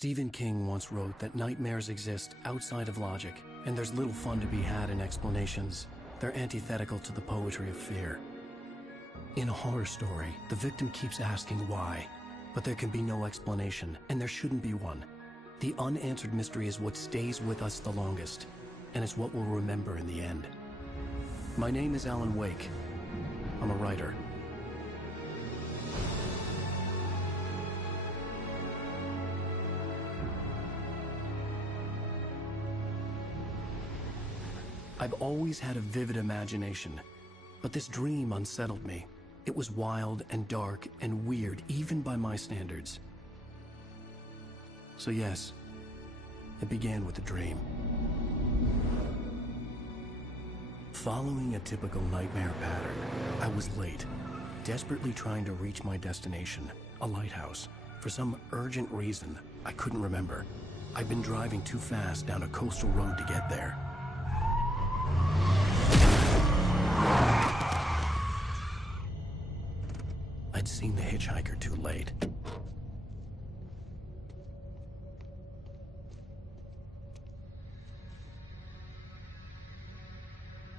Stephen King once wrote that nightmares exist outside of logic, and there's little fun to be had in explanations. They're antithetical to the poetry of fear. In a horror story, the victim keeps asking why, but there can be no explanation, and there shouldn't be one. The unanswered mystery is what stays with us the longest, and it's what we'll remember in the end. My name is Alan Wake. I'm a writer. I've always had a vivid imagination, but this dream unsettled me. It was wild and dark and weird, even by my standards. So yes, it began with a dream. Following a typical nightmare pattern, I was late, desperately trying to reach my destination, a lighthouse. For some urgent reason, I couldn't remember. I'd been driving too fast down a coastal road to get there. I'd seen the hitchhiker too late.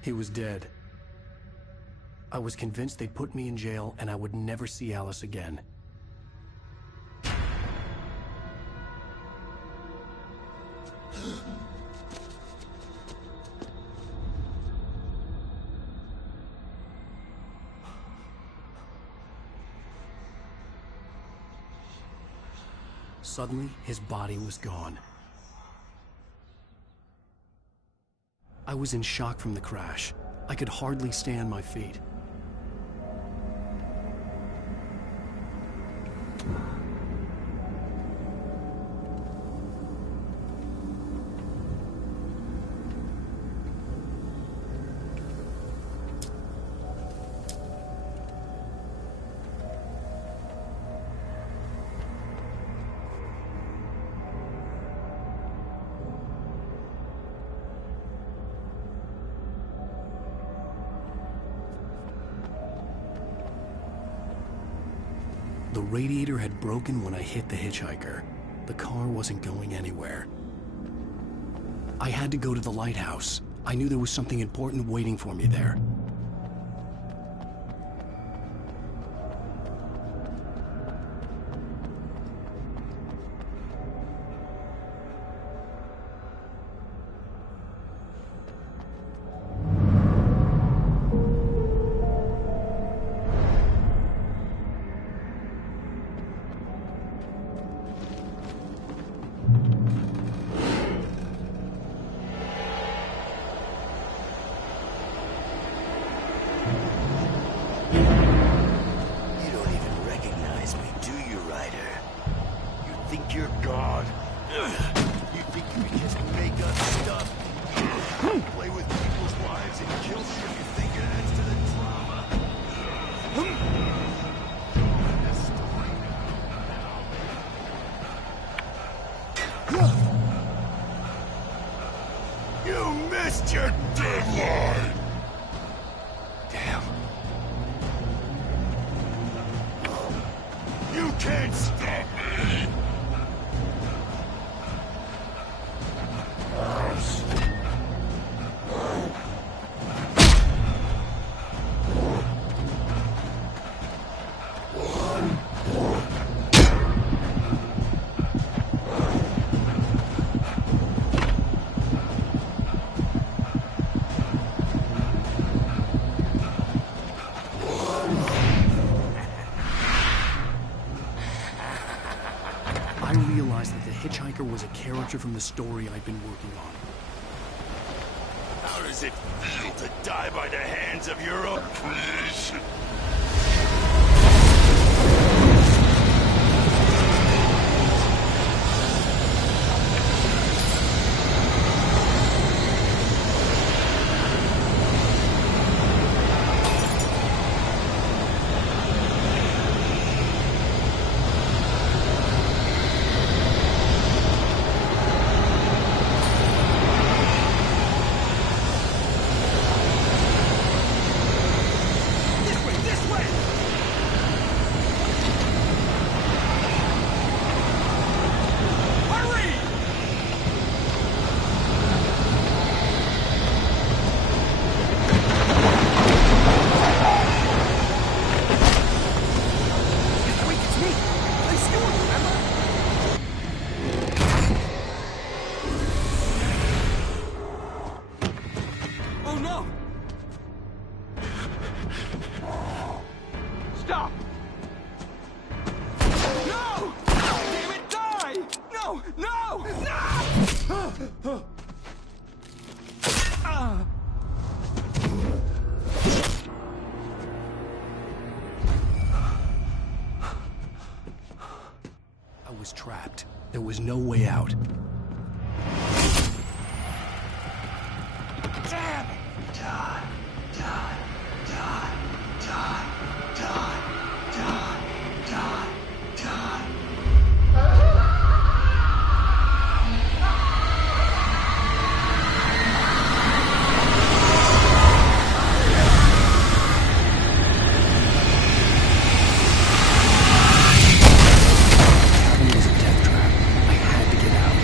He was dead. I was convinced they'd put me in jail and I would never see Alice again. Suddenly, his body was gone. I was in shock from the crash. I could hardly stay on my feet. The radiator had broken when I hit the hitchhiker. The car wasn't going anywhere. I had to go to the lighthouse. I knew there was something important waiting for me there. You missed your deadline! Damn. You can't stop me! I realized that the hitchhiker was a character from the story I'd been working on. How does it feel to die by the hands of your own creation? was trapped. There was no way out. Damn! Die, die, die, die, die, die, die, die. It was a death trap. I had to get out.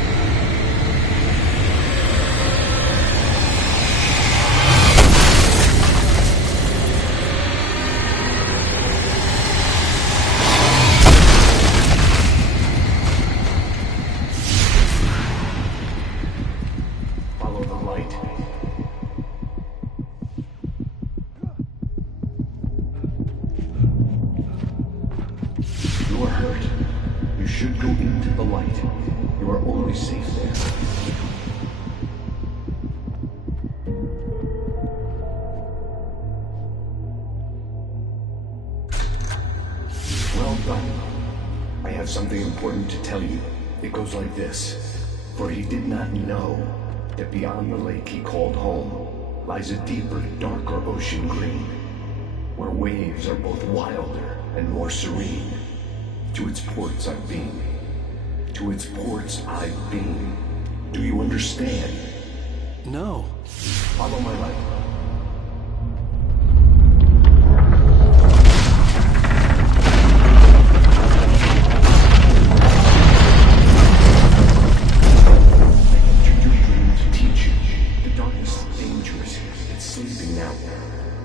Follow the light. You are hurt. You should go into the light. You are only safe there. Well done. I have something important to tell you. It goes like this. For he did not know that beyond the lake he called home lies a deeper, darker ocean green, where waves are both wilder and more serene. To its ports I've been. To its ports I've been. Do you understand? No. Follow my light.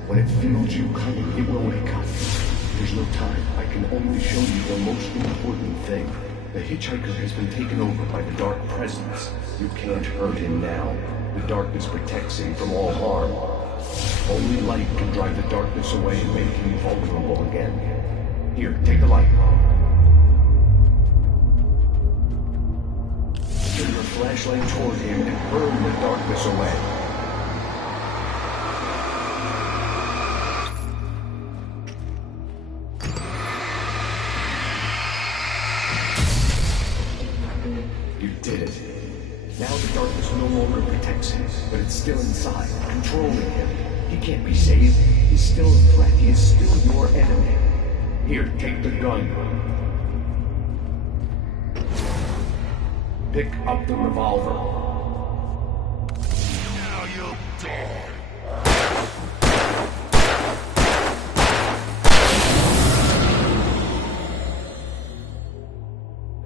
When it feels you coming, it will wake up. There's no time. I can only show you the most important thing. The hitchhiker has been taken over by the dark presence. You can't hurt him now. The darkness protects him from all harm. Only light can drive the darkness away and make him vulnerable again. Here, take the light. Turn your flashlight toward him and burn the darkness away. You did it. Now the darkness no longer protects him, but it's still inside, controlling him. He can't be saved. He's still a threat. He is still your enemy. Here, take the gun. Pick up the revolver. Now you'll die.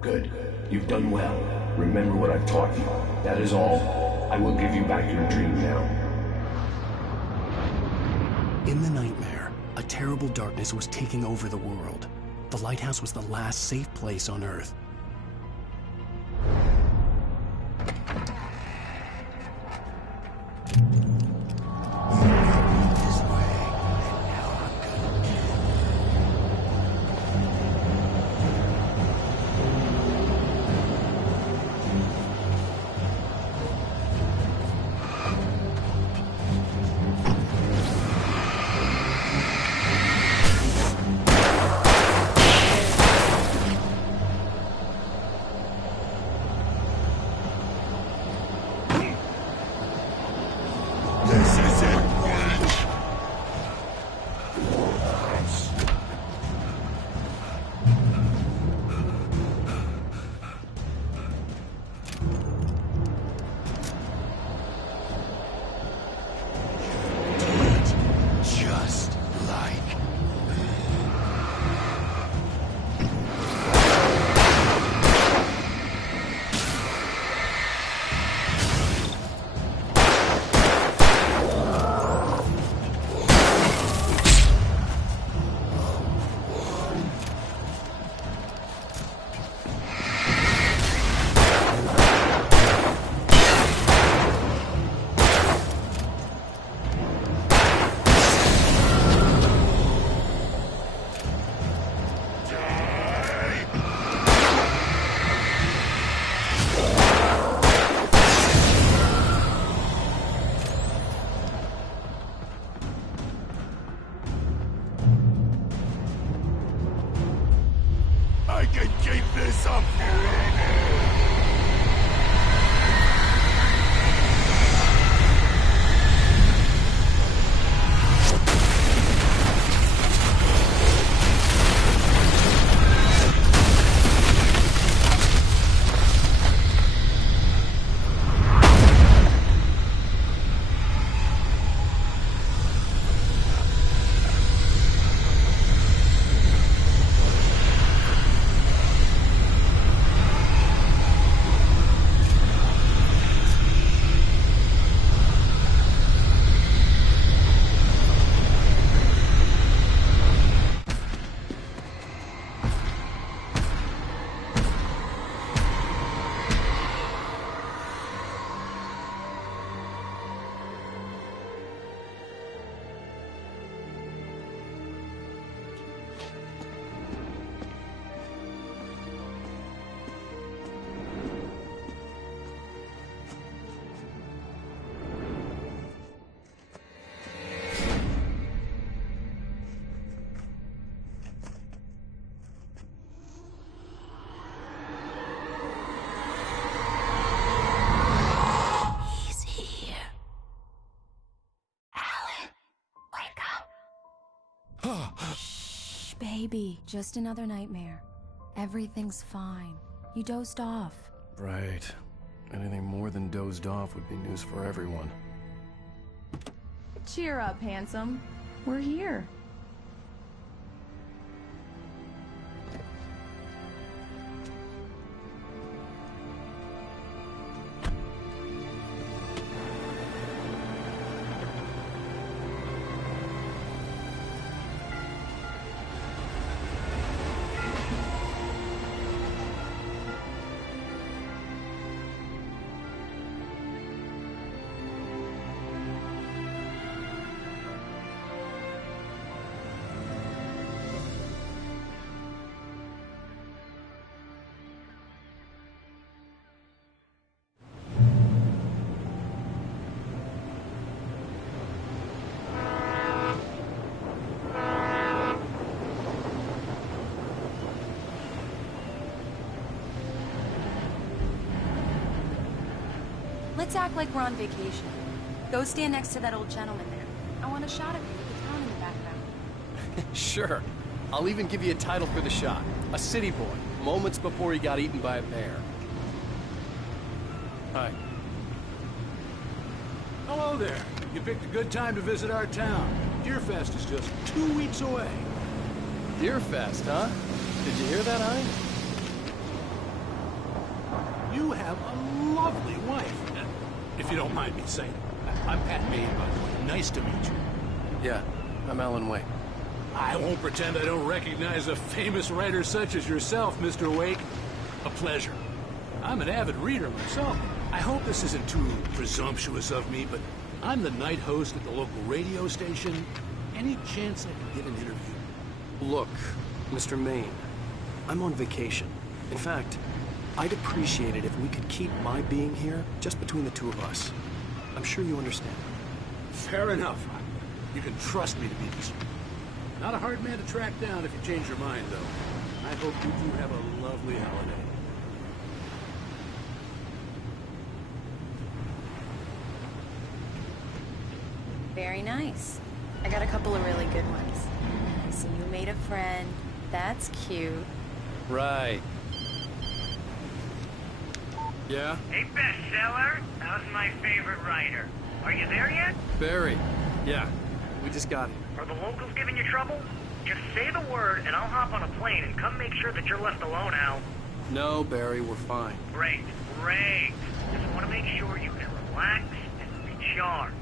Good. You've done well. Remember what I've taught you. That is all. I will give you back your dream now. In the nightmare, a terrible darkness was taking over the world. The lighthouse was the last safe place on Earth. can keep this up forever! Shh, baby. Just another nightmare. Everything's fine. You dozed off. Right. Anything more than dozed off would be news for everyone. Cheer up, handsome. We're here. Let's act like we're on vacation. Go stand next to that old gentleman there. I want a shot of you with the town in the background. Sure. I'll even give you a title for the shot. A city boy, moments before he got eaten by a bear. Hi. Hello there. You picked a good time to visit our town. Deerfest is just 2 weeks away. Deerfest, huh? Did you hear that, Hein? You have a lovely wife. If you don't mind me saying. I'm Pat Maine, by the way. Nice to meet you. Yeah, I'm Alan Wake. I won't pretend I don't recognize a famous writer such as yourself, Mr. Wake. A pleasure. I'm an avid reader myself. I hope this isn't too presumptuous of me, but I'm the night host at the local radio station. Any chance I could get an interview? Look, Mr. Maine, I'm on vacation. In fact, I'd appreciate it if we could keep my being here just between the two of us. I'm sure you understand. Fair enough. You can trust me to be discreet. Not a hard man to track down if you change your mind, though. I hope you two have a lovely holiday. Very nice. I got a couple of really good ones. I see you made a friend. That's cute. Right. Yeah? Hey, bestseller, how's my favorite writer? Are you there yet? Barry. Yeah, we just got here. Are the locals giving you trouble? Just say the word and I'll hop on a plane and come make sure that you're left alone, Al. No, Barry, we're fine. Great, great. Just want to make sure you can relax and recharge.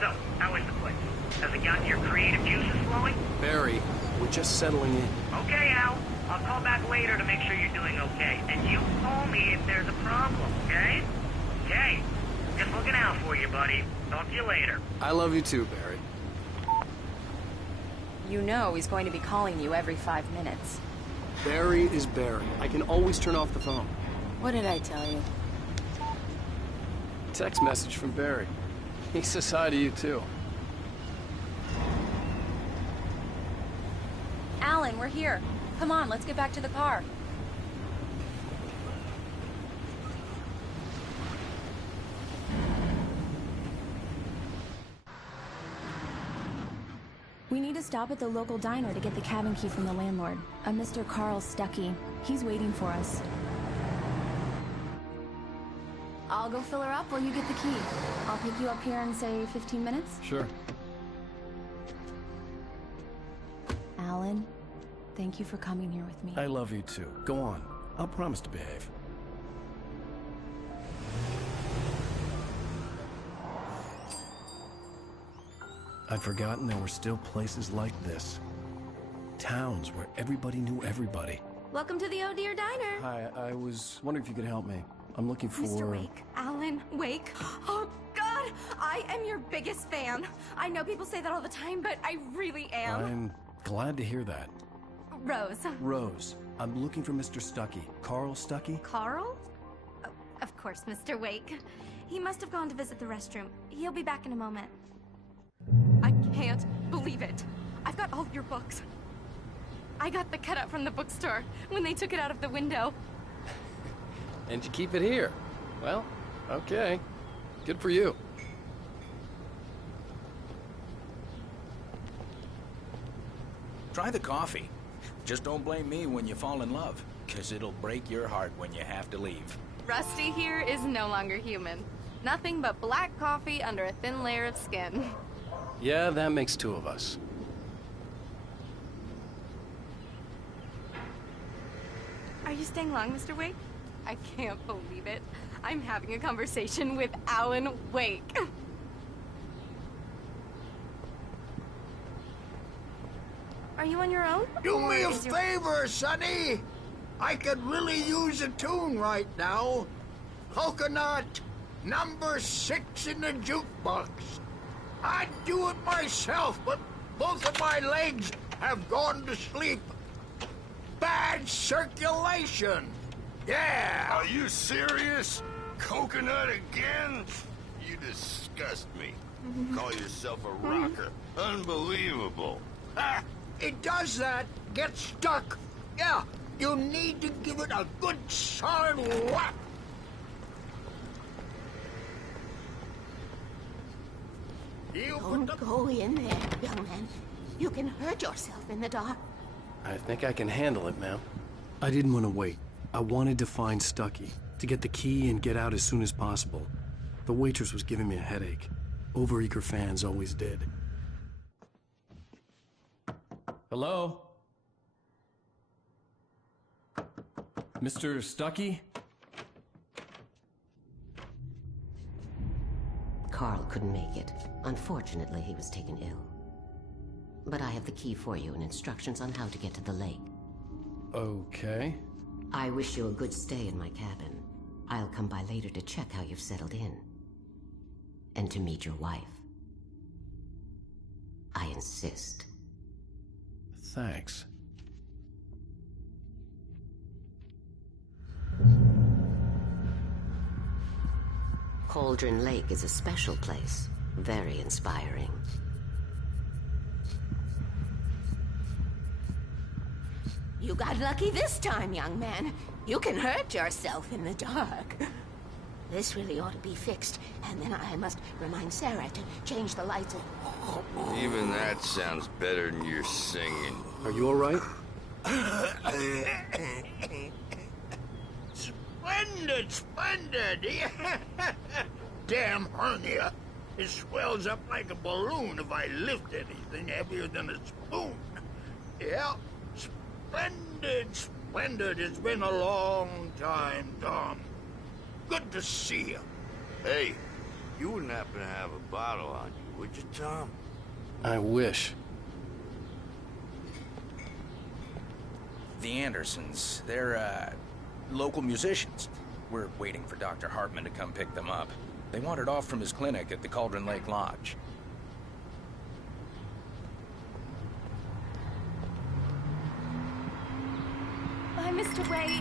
So, how is the place? Has it got your creative juices flowing? Barry, we're just settling in. Okay, Al. I'll call back later to make sure you're doing okay. And you call me if there's a problem, okay? Okay. Just looking out for you, buddy. Talk to you later. I love you too, Barry. You know he's going to be calling you every 5 minutes. Barry is Barry. I can always turn off the phone. What did I tell you? Text message from Barry. He says hi to you too. Alan, we're here. Come on, let's get back to the car. We need to stop at the local diner to get the cabin key from the landlord, a Mr. Carl Stuckey. He's waiting for us. I'll go fill her up while you get the key. I'll pick you up here in, say, 15 minutes? Sure. Alan, thank you for coming here with me. I love you too. Go on. I'll promise to behave. I'd forgotten there were still places like this. Towns where everybody knew everybody. Welcome to the Oh Dear Diner. Hi, I was wondering if you could help me. I'm looking for... Mr. Wake. Alan Wake. Oh, God! I am your biggest fan. I know people say that all the time, but I really am. I'm glad to hear that. Rose. Rose, I'm looking for Mr. Stuckey. Carl Stuckey? Carl? Oh, of course, Mr. Wake. He must have gone to visit the restroom. He'll be back in a moment. I can't believe it. I've got all of your books. I got the cutout from the bookstore when they took it out of the window. And you keep it here. Well, okay. Good for you. Try the coffee. Just don't blame me when you fall in love, 'cause it'll break your heart when you have to leave. Rusty here is no longer human. Nothing but black coffee under a thin layer of skin. Yeah, that makes two of us. Are you staying long, Mr. Wake? I can't believe it. I'm having a conversation with Alan Wake. Are you on your own? Do me a favor, Sonny. I could really use a tune right now. Coconut, number 6 in the jukebox. I'd do it myself, but both of my legs have gone to sleep. Bad circulation. Yeah. Are you serious? Coconut again? You disgust me. Call yourself a rocker. Unbelievable. Ha! It does that. Get stuck. Yeah, you need to give it a good solid whack. Don't go in there, young man. You can hurt yourself in the dark. I think I can handle it, ma'am. I didn't want to wait. I wanted to find Stuckey, to get the key and get out as soon as possible. The waitress was giving me a headache. Overeager fans always did. Hello? Mr. Stuckey? Carl couldn't make it. Unfortunately, he was taken ill. But I have the key for you and instructions on how to get to the lake. Okay. I wish you a good stay in my cabin. I'll come by later to check how you've settled in. And to meet your wife. I insist. Thanks. Cauldron Lake is a special place. Very inspiring. You got lucky this time, young man. You can hurt yourself in the dark. This really ought to be fixed, and then I must remind Sarah to change the lights and... Even that sounds better than your singing. Are you all right? Splendid, splendid! Damn hernia. It swells up like a balloon if I lift anything heavier than a spoon. Yeah, splendid, splendid. It's been a long time, Tom. Good to see you. Hey, you wouldn't happen to have a bottle on you, would you, Tom? I wish. The Andersons, they're, local musicians. We're waiting for Dr. Hartman to come pick them up. They wandered off from his clinic at the Cauldron Lake Lodge. Bye, Mr. Wake.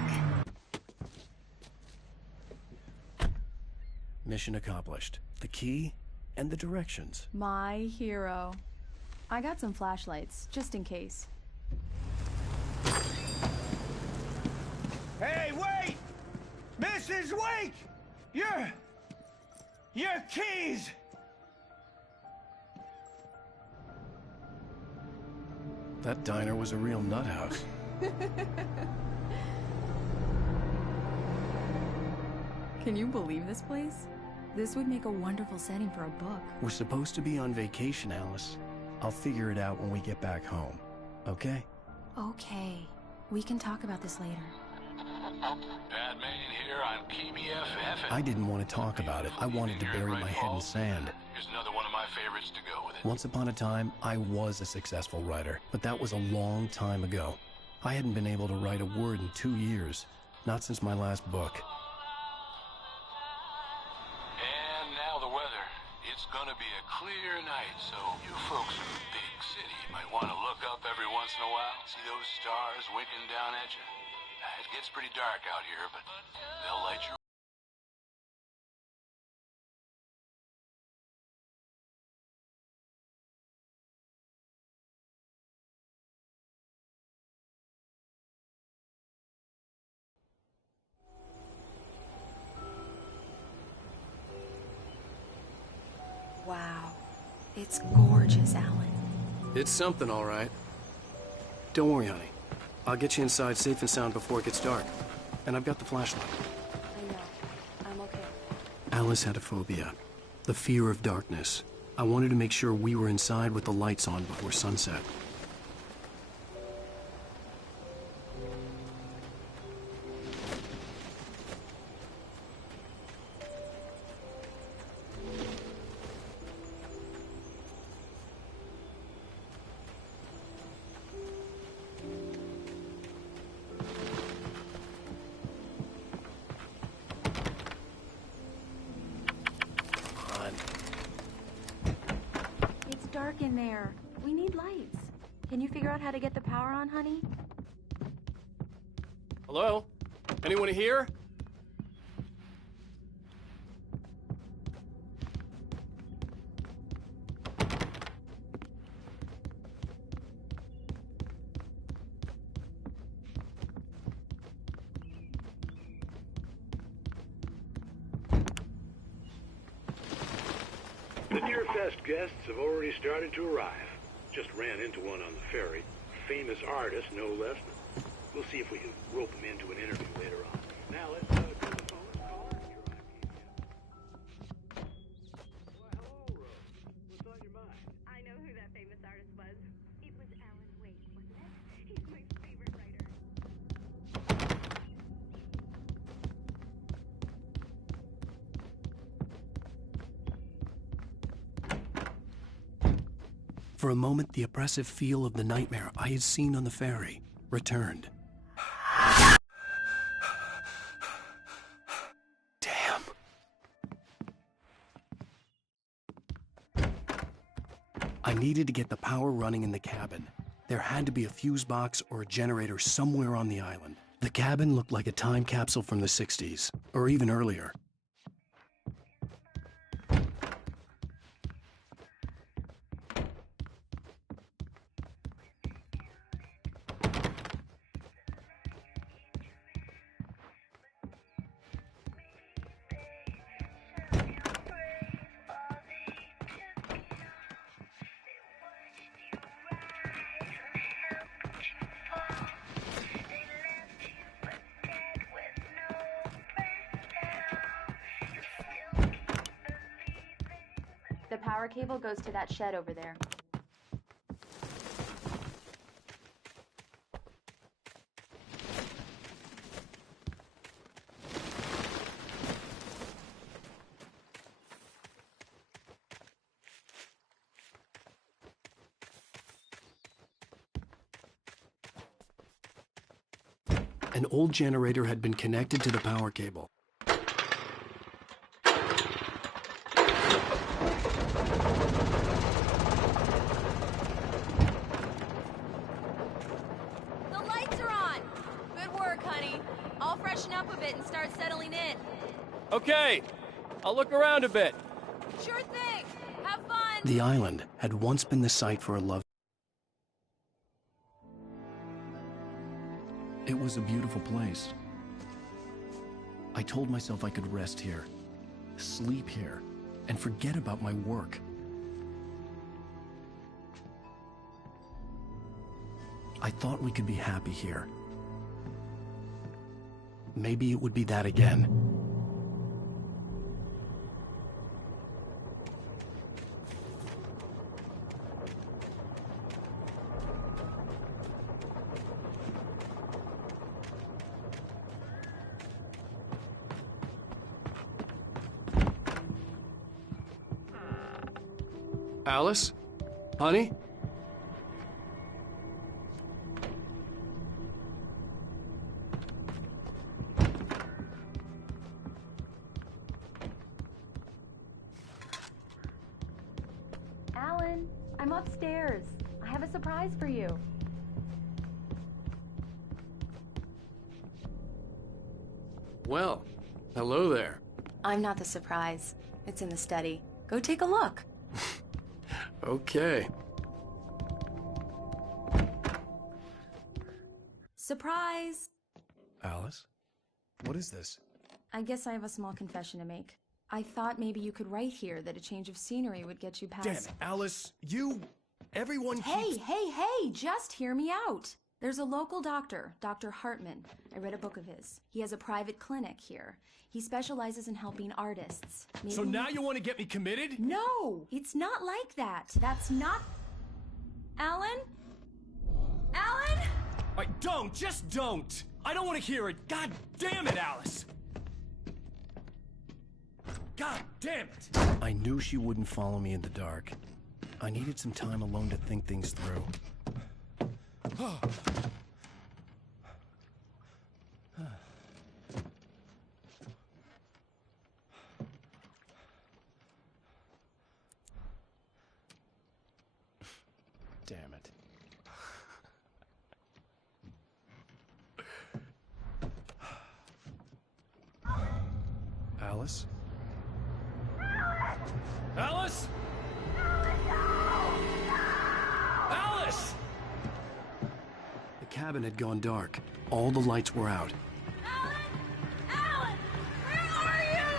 Mission accomplished. The key and the directions. My hero. I got some flashlights, just in case. Hey, wait! Mrs. Wake! Your keys! That diner was a real nut house. Can you believe this place? This would make a wonderful setting for a book. We're supposed to be on vacation, Alice. I'll figure it out when we get back home, okay? Okay. We can talk about this later. Batman here on KBFF. I didn't want to talk about it. I wanted to bury my head in sand. Here's another one of my favorites to go with it. Once upon a time, I was a successful writer, but that was a long time ago. I hadn't been able to write a word in 2 years, not since my last book. And now the weather. It's gonna be a clear night, so you folks in the big city might want to look up every once in a while, see those stars winking down at you. It gets pretty dark out here, but they'll light your... Wow. It's gorgeous, Alan. It's something, all right. Don't worry, honey. I'll get you inside safe and sound before it gets dark. And I've got the flashlight. I know. I'm okay. Alice had a phobia. The fear of darkness. I wanted to make sure we were inside with the lights on before sunset. It's dark in there. We need lights. Can you figure out how to get the power on, honey? Hello? Anyone here? The Deer Fest guests have already started to arrive. Just ran into one on the ferry. Famous artist, no less. We'll see if we can rope him into an interview later on. Now let's go to the phone. Caller, your IP. Why, hello, Rose. What's on your mind? I know who that famous artist was. It was Alan Wake, wasn't it? He's my favorite writer. For a moment, the oppressive feel of the nightmare I had seen on the ferry returned. Damn. I needed to get the power running in the cabin. There had to be a fuse box or a generator somewhere on the island. The cabin looked like a time capsule from the 60s, or even earlier. The power cable goes to that shed over there. An old generator had been connected to the power cable. The lights are on! Good work, honey. I'll freshen up a bit and start settling in. Okay, I'll look around a bit. Sure thing! Have fun! The island had once been the site for a love. It was a beautiful place, I told myself I could rest here, sleep here, and forget about my work. I thought we could be happy here. Maybe it would be that again. Alice? Honey? Alan, I'm upstairs. I have a surprise for you. Well, hello there. I'm not the surprise. It's in the study. Go take a look. Okay. Surprise! Alice? What is this? I guess I have a small confession to make. I thought maybe you could write here that a change of scenery would get you past... Damn it, Alice, everyone Hey, just hear me out. There's a local doctor, Dr. Hartman. I read a book of his. He has a private clinic here. He specializes in helping artists. Maybe So now you want to get me committed? No, it's not like that. That's not... Alan? Alan? Just don't! I don't want to hear it! God damn it, Alice! God damn it! I knew she wouldn't follow me in the dark. I needed some time alone to think things through. Damn it. Alice? Alice? Alice! The cabin had gone dark. All the lights were out. Alan! Where are you?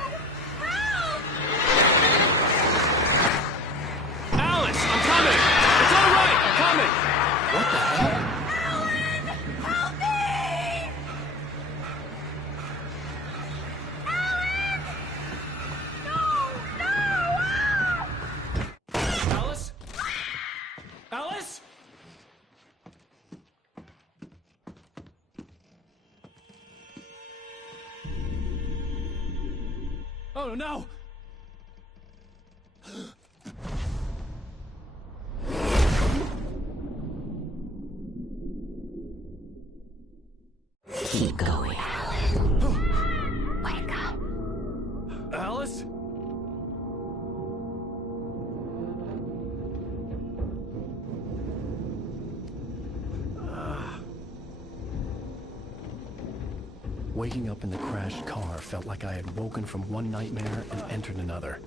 Help! Alice, I'm coming! It's all right, I'm coming! What the hell? Alan! Help me! Alan! No! Ah! Alice? Alice? Oh no! Keep going, Alan. Wake up. Alice? Waking up in the crashed car felt like I had woken from one nightmare and entered another.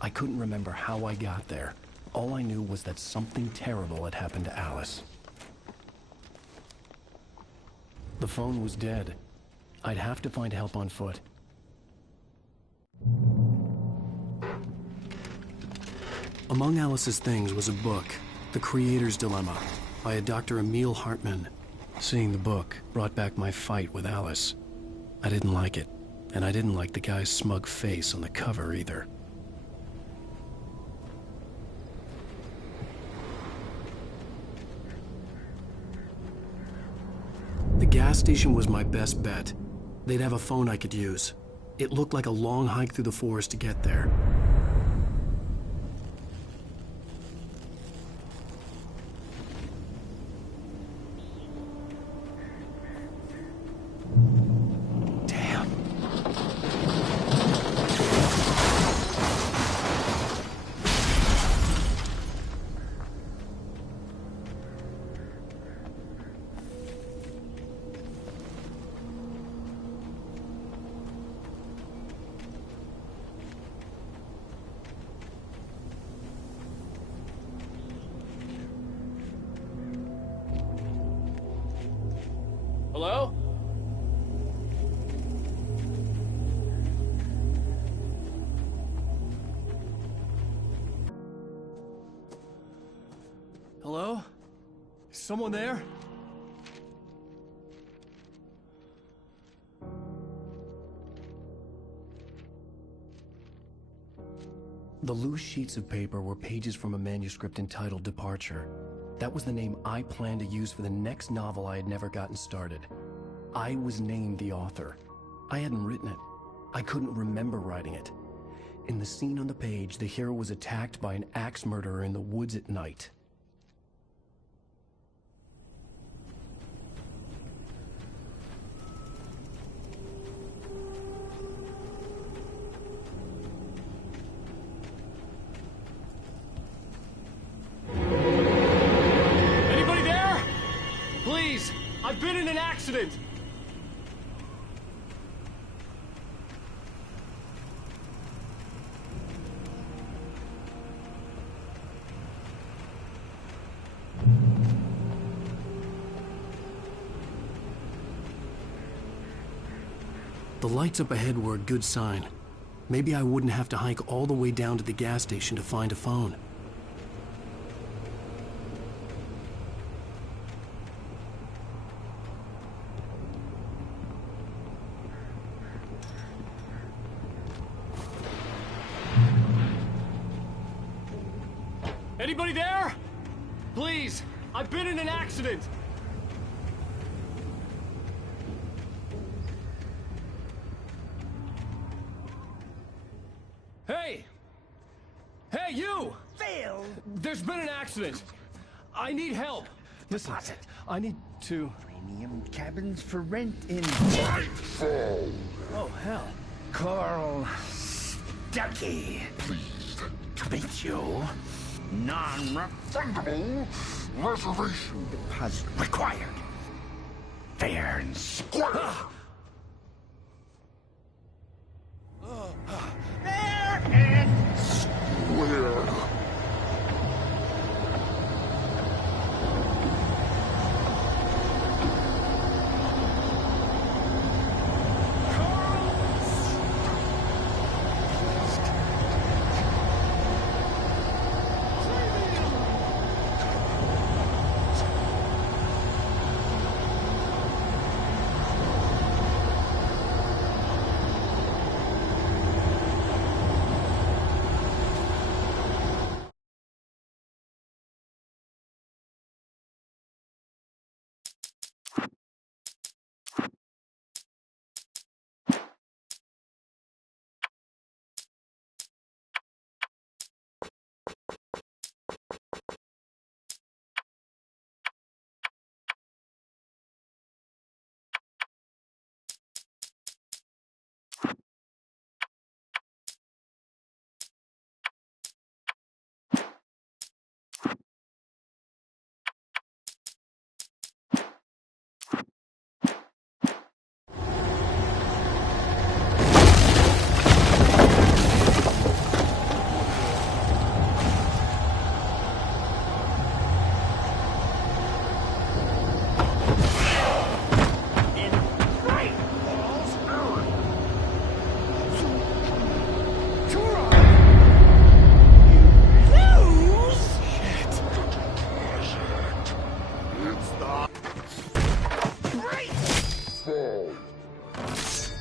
I couldn't remember how I got there. All I knew was that something terrible had happened to Alice. The phone was dead. I'd have to find help on foot. Among Alice's things was a book, The Creator's Dilemma, by a Dr. Emil Hartman. Seeing the book brought back my fight with Alice. I didn't like it, and I didn't like the guy's smug face on the cover either. The gas station was my best bet. They'd have a phone I could use. It looked like a long hike through the forest to get there. Hello? Hello? Is someone there? The loose sheets of paper were pages from a manuscript entitled Departure. That was the name I planned to use for the next novel I had never gotten started. I was named the author. I hadn't written it. I couldn't remember writing it. In the scene on the page, the hero was attacked by an axe murderer in the woods at night. Anybody there? Please, I've been in an accident. The lights up ahead were a good sign. Maybe I wouldn't have to hike all the way down to the gas station to find a phone. Anybody there? Please, I've been in an accident. Hey! Hey, you! Phil! There's been an accident. I need help. Listen, I need to... Premium cabins for rent in... Oh, hell. Carl Stuckey. Pleased to meet you. Non-refundable reservation deposit required. Fair and square. Fair and square.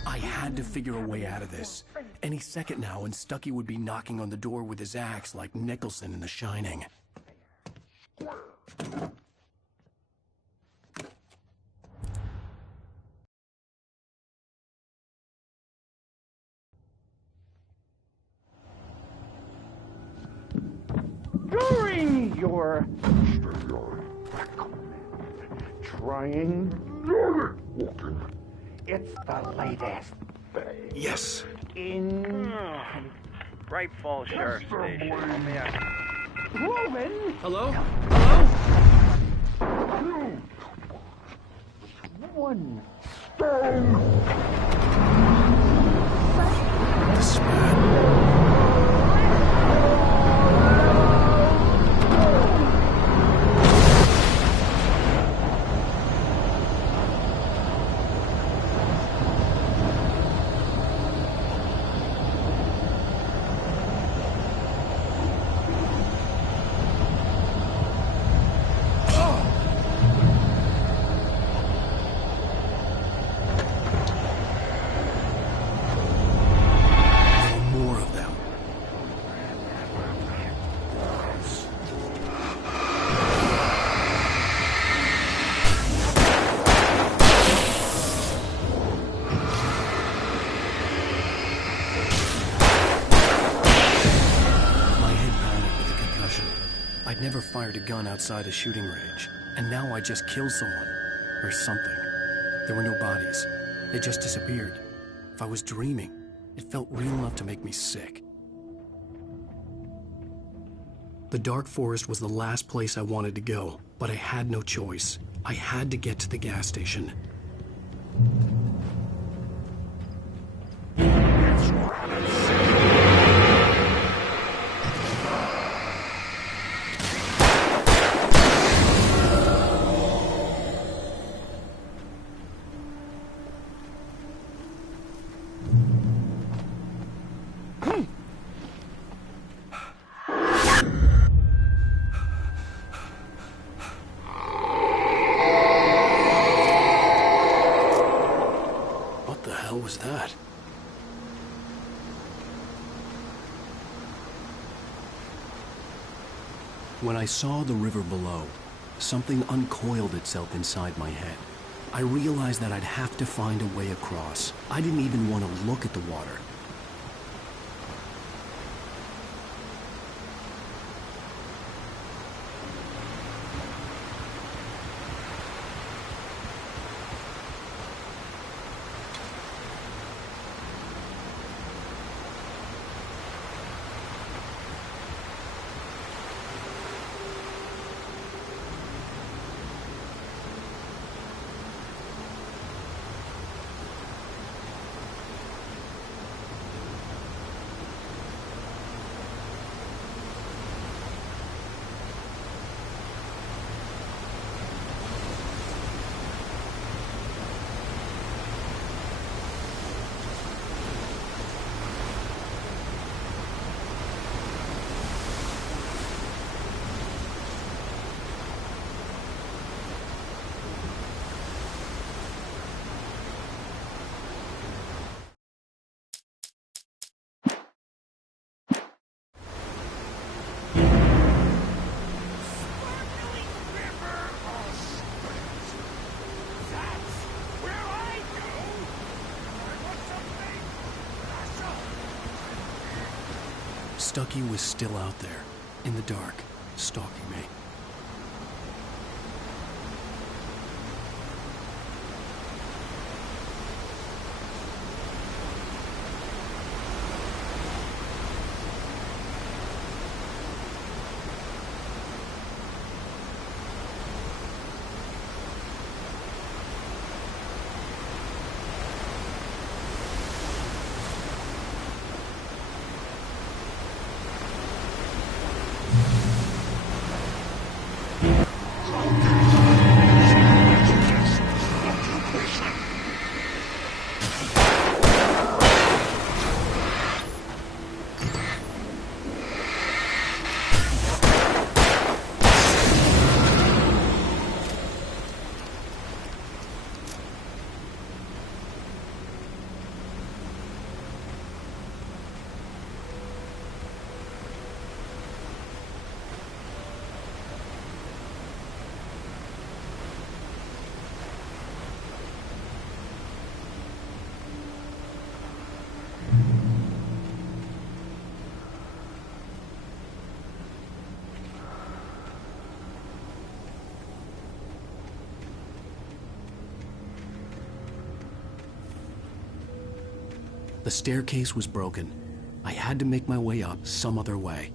I had to figure a way out of this. Any second now, and Stuckey would be knocking on the door with his axe like Nicholson in The Shining. During your trying walking, it's the latest thing. Yes. In Bright Falls Sheriff Station. Proven. Hello? Hello? One stone. fired a gun outside a shooting range, and now I just killed someone. Or something. There were no bodies. They just disappeared. If I was dreaming, it felt real enough to make me sick. The dark forest was the last place I wanted to go, but I had no choice. I had to get to the gas station. Was that? When I saw the river below, something uncoiled itself inside my head. I realized that I'd have to find a way across. I didn't even want to look at the water. Stucky was still out there, in the dark, stalking me. The staircase was broken. I had to make my way up some other way.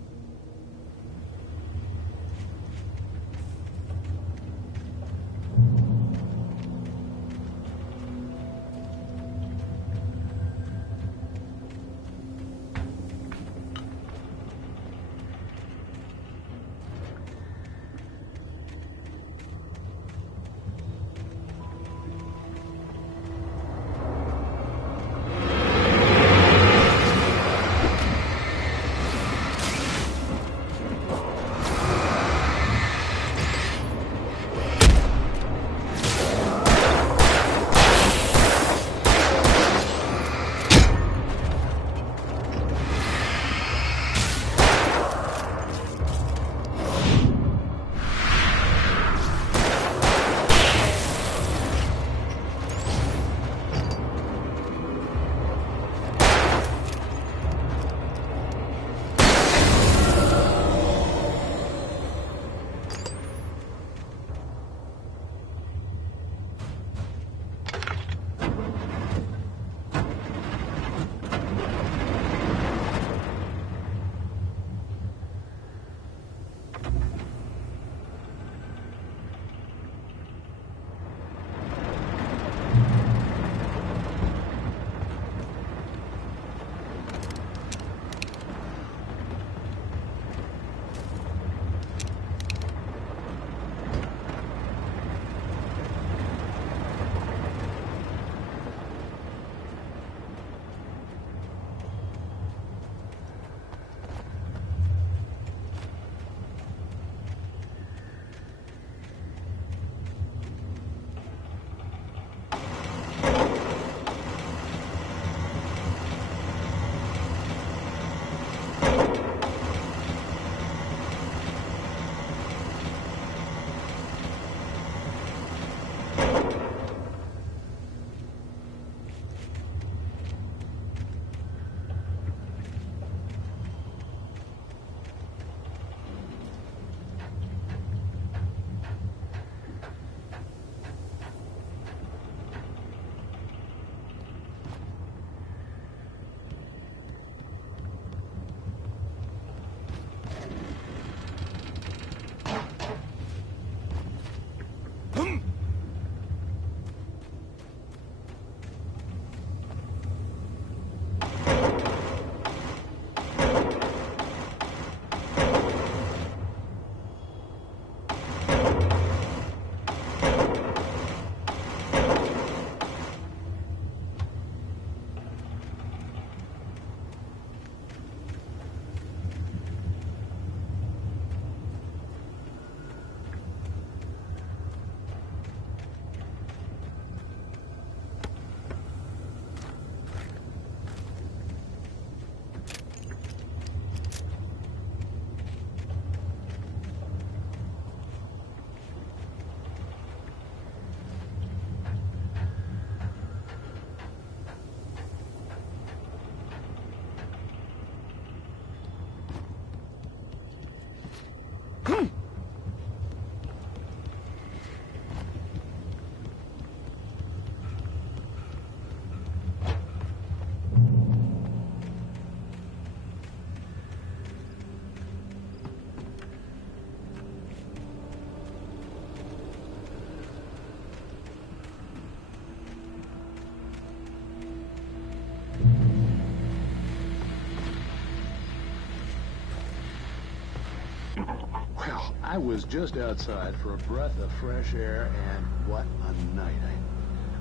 I was just outside for a breath of fresh air, and what a night.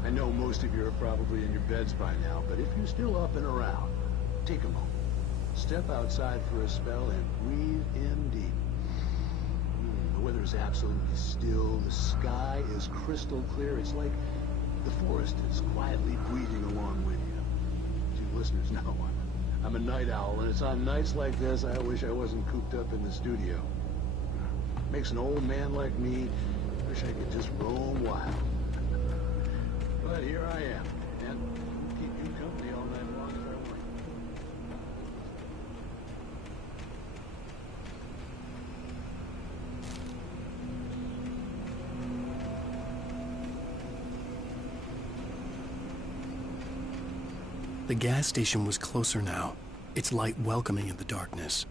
I know most of you are probably in your beds by now, but if you're still up and around, take a moment. Step outside for a spell and breathe in deep. The weather is absolutely still. The sky is crystal clear. It's like the forest is quietly breathing along with you. You listeners know I'm a night owl, and it's on nights like this I wish I wasn't cooped up in the studio. Makes an old man like me wish I could just roam wild. But here I am, and I'll keep you company all night long if I want. The gas station was closer now, its light welcoming in the darkness.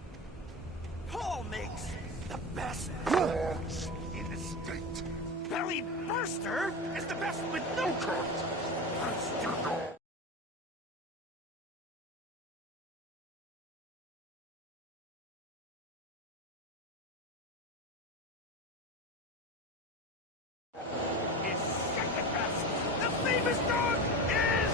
Paul makes the best bombs in the state. Belly Burster is the best with no cut. Is second best. The famous dog is...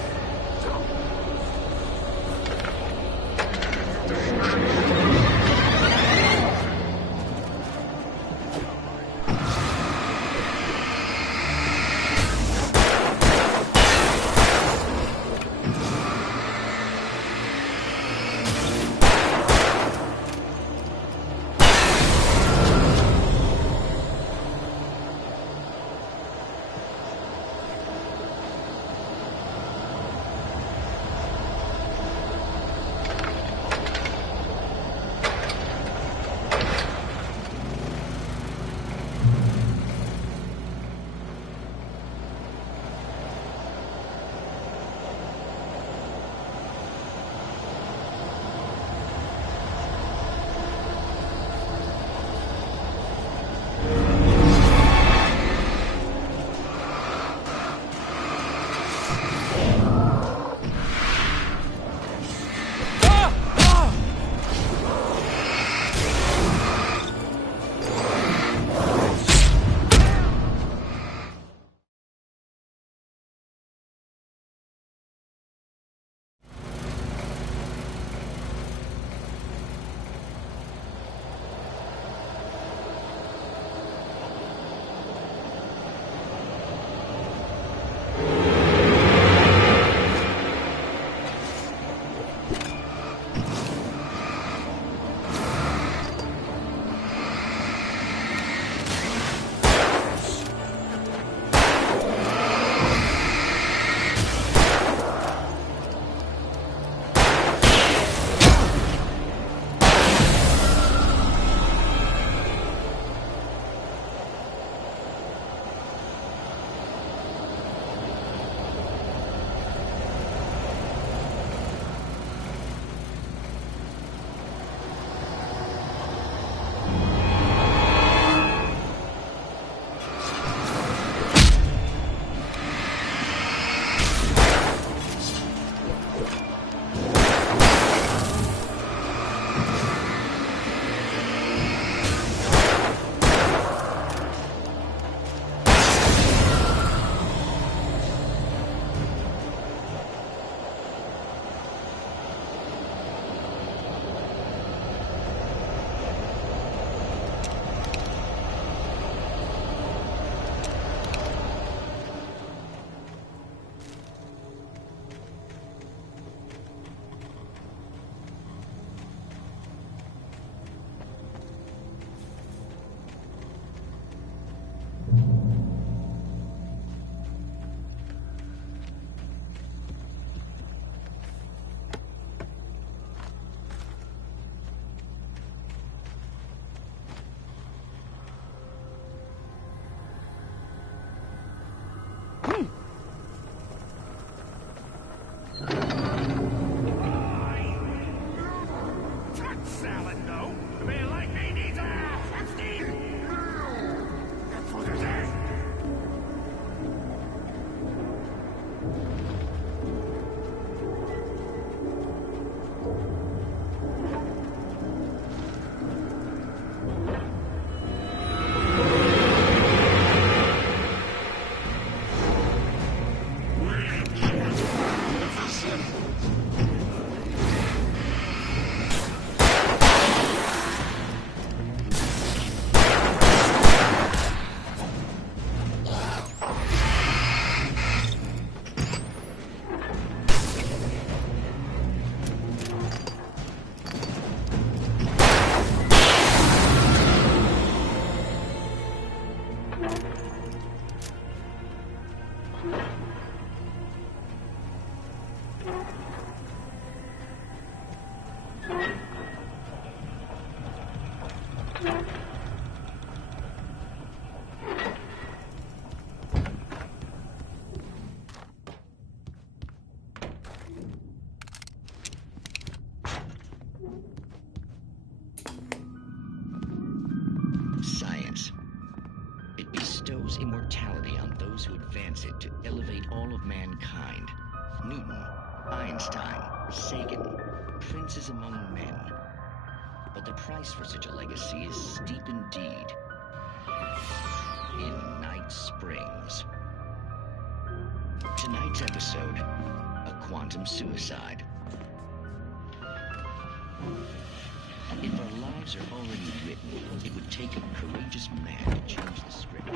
Science. It bestows immortality on those who advance it to elevate all of mankind. Newton, Einstein, Sagan, princes among men. But the price for such a legacy is steep indeed. In Night Springs. Tonight's episode, a quantum suicide. If our lives are already written, it would take a courageous man to change the script.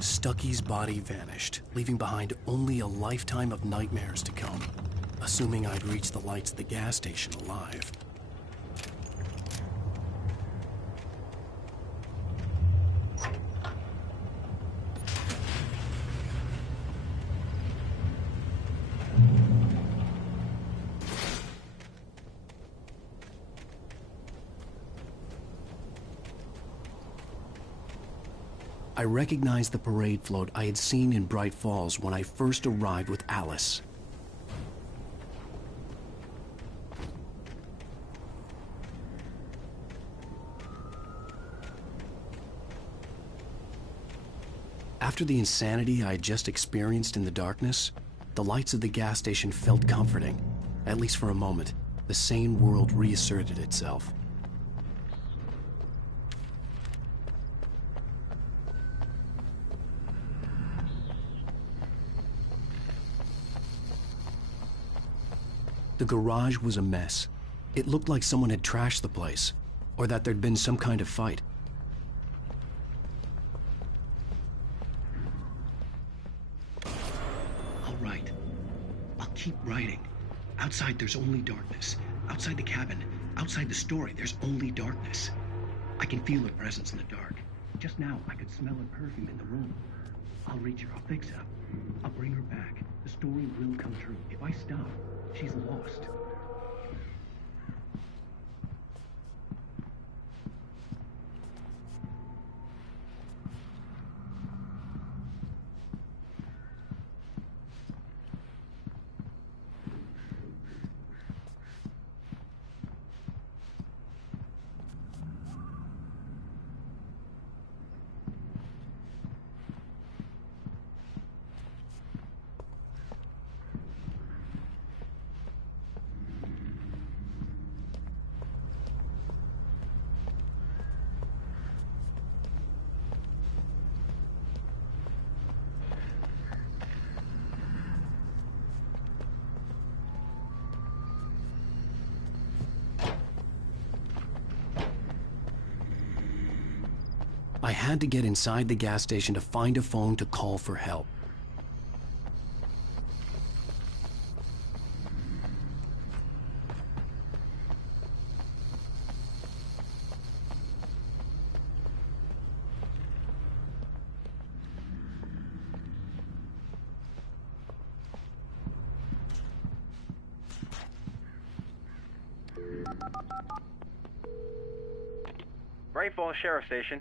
Stucky's body vanished, leaving behind only a lifetime of nightmares to come, assuming I'd reach the lights at the gas station alive. I recognized the parade float I had seen in Bright Falls when I first arrived with Alice. After the insanity I had just experienced in the darkness, the lights of the gas station felt comforting. At least for a moment, the sane world reasserted itself. The garage was a mess. It looked like someone had trashed the place, or that there'd been some kind of fight. All right. I'll keep writing. Outside, there's only darkness. Outside the cabin, outside the story, there's only darkness. I can feel her presence in the dark. Just now, I could smell her perfume in the room. I'll reach her. I'll fix it up. I'll bring her back. The story will come true. If I stop, she's lost. had to get inside the gas station to find a phone to call for help. Bright Falls Sheriff Station.